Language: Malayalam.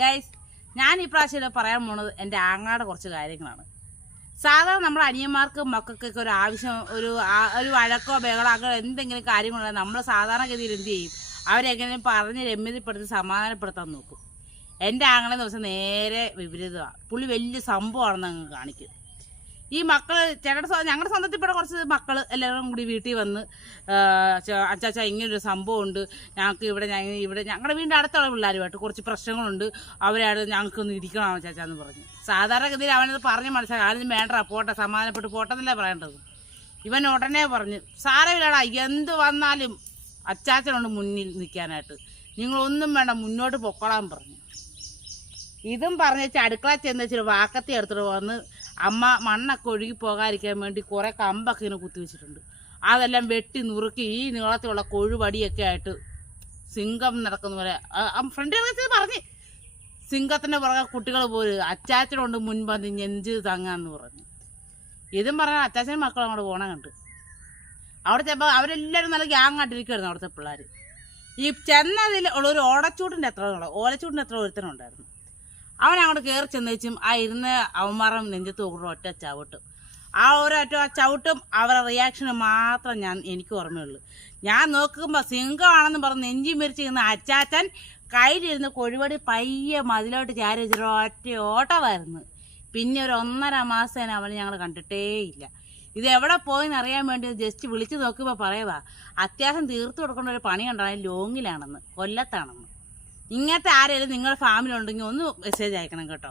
ഗൈസ്, ഞാൻ ഈ പ്രാവശ്യം പറയാൻ പോണത് എൻ്റെ ആങ്ങളയുടെ കുറച്ച് കാര്യങ്ങളാണ്. സാധാരണ നമ്മുടെ അനിയന്മാർക്കും മക്കൾക്കൊക്കെ ഒരു ആവശ്യം, ഒരു വഴക്കോ ബഹളോ എന്തെങ്കിലും കാര്യങ്ങളുണ്ടോ നമ്മൾ സാധാരണഗതിയിൽ എന്ത് ചെയ്യും? അവരെങ്ങനെ പറഞ്ഞ് രമ്യതപ്പെടുത്തി സമാധാനപ്പെടുത്താൻ നോക്കും. എൻ്റെ ആങ്ങളെ ദിവസം നേരെ വിപരീതമാണ്. പുള്ളി വലിയ സംഭവമാണെന്ന് അങ്ങ് കാണിക്കും. ഈ മക്കൾ ഞങ്ങളുടെ സ്വന്തത്തിൽപ്പെട്ട കുറച്ച് മക്കൾ എല്ലാവരും കൂടി വീട്ടിൽ വന്ന് അച്ചാച്ച ഇങ്ങനൊരു സംഭവമുണ്ട്, ഞങ്ങൾക്ക് ഇവിടെ ഞങ്ങളുടെ വീടിൻ്റെ അടുത്തുള്ള പിള്ളേരുമായിട്ട് കുറച്ച് പ്രശ്നങ്ങളുണ്ട്, അവരാണ് ഞങ്ങൾക്കൊന്ന് ഇരിക്കണം അച്ചാച്ചാന്ന് പറഞ്ഞു. സാധാരണഗതിയിൽ അവനത് പറഞ്ഞ് മനസ്സിലാക്കി ആരും വേണ്ട പോട്ടെ, സമാധാനപ്പെട്ട് പോട്ടെന്നല്ലേ പറയേണ്ടത്. ഇവൻ ഉടനെ പറഞ്ഞു, സാരമില്ലടാ, എന്ത് വന്നാലും അച്ചാച്ചനുണ്ട് മുന്നിൽ നിൽക്കാനായിട്ട്, നിങ്ങളൊന്നും വേണ്ട, മുന്നോട്ട് പൊക്കോളാൻ പറഞ്ഞു. ഇതും പറഞ്ഞു വെച്ചാൽ അടുക്കള ചെന്ന് വെച്ചിട്ട് വാക്കത്തി എടുത്തിട്ട് വന്ന് അമ്മ മണ്ണൊക്കെ ഒഴുകി പോകാതിരിക്കാൻ വേണ്ടി കുറേ കമ്പൊക്കെ ഇങ്ങനെ കുത്തിവെച്ചിട്ടുണ്ട്. അതെല്ലാം വെട്ടി നുറുക്കി ഈ നീളത്തിലുള്ള കൊഴുവടിയൊക്കെ ആയിട്ട് സിംഗം നടക്കുന്ന പോലെ ഫ്രണ്ടിൽ പറഞ്ഞ് സിംഗത്തിൻ്റെ പുറകെ കുട്ടികൾ പോലും അച്ചാച്ചനുണ്ട് മുൻപന്തി നെഞ്ച് തങ്ങാന്ന് പറഞ്ഞു. ഇതും പറഞ്ഞാൽ അച്ചാച്ചനും മക്കളും അങ്ങോട്ട് പോകണം കണ്ട് അവിടെ ചെപ്പോൾ അവരെല്ലാവരും നല്ല ഗ്യാങ്ങായിട്ടിരിക്കുമായിരുന്നു അവിടുത്തെ പിള്ളേർ. ഈ ചെന്നതിൽ ഉള്ളൊരു ഓലച്ചൂട്ടിൻ്റെ എത്ര ഒരുത്തനുണ്ടായിരുന്നു. അവൻ അങ്ങോട്ട് കയറി ചെന്നേച്ചും ആ ഇരുന്ന് അവന്മാരും നെഞ്ചത്ത് നോക്കുന്ന ഒറ്റ ചവിട്ടും. ആ ചവിട്ടും അവരുടെ റിയാക്ഷന് മാത്രം എനിക്ക് ഓർമ്മയുള്ളൂ. ഞാൻ നോക്കുമ്പോൾ സിംഗമാണെന്ന് പറഞ്ഞ് നെഞ്ചി മരിച്ചിരുന്ന അച്ചാച്ചൻ കയ്യിലിരുന്ന് കൊഴുവടി പയ്യെ മതിലോട്ട് ചാരി വെച്ചിട്ട് ഒറ്റ ഓട്ടമായിരുന്നു. പിന്നെ ഒരു 1.5 മാസം അവനെ ഞങ്ങൾ കണ്ടിട്ടേ ഇല്ല. ഇത് എവിടെ പോയെന്ന് അറിയാൻ വേണ്ടി ജസ്റ്റ് വിളിച്ച് നോക്കുമ്പോൾ പറയുക, അത്യാവശ്യം തീർത്തു കൊടുക്കേണ്ട ഒരു പണി ഉണ്ടാകും, ലോങ്ങിലാണെന്ന്, കൊല്ലത്താണെന്ന്. ഇങ്ങനത്തെ ആരെങ്കിലും നിങ്ങളുടെ ഫാമിലി ഉണ്ടെങ്കിൽ ഒന്ന് മെസ്സേജ് അയക്കണം കേട്ടോ.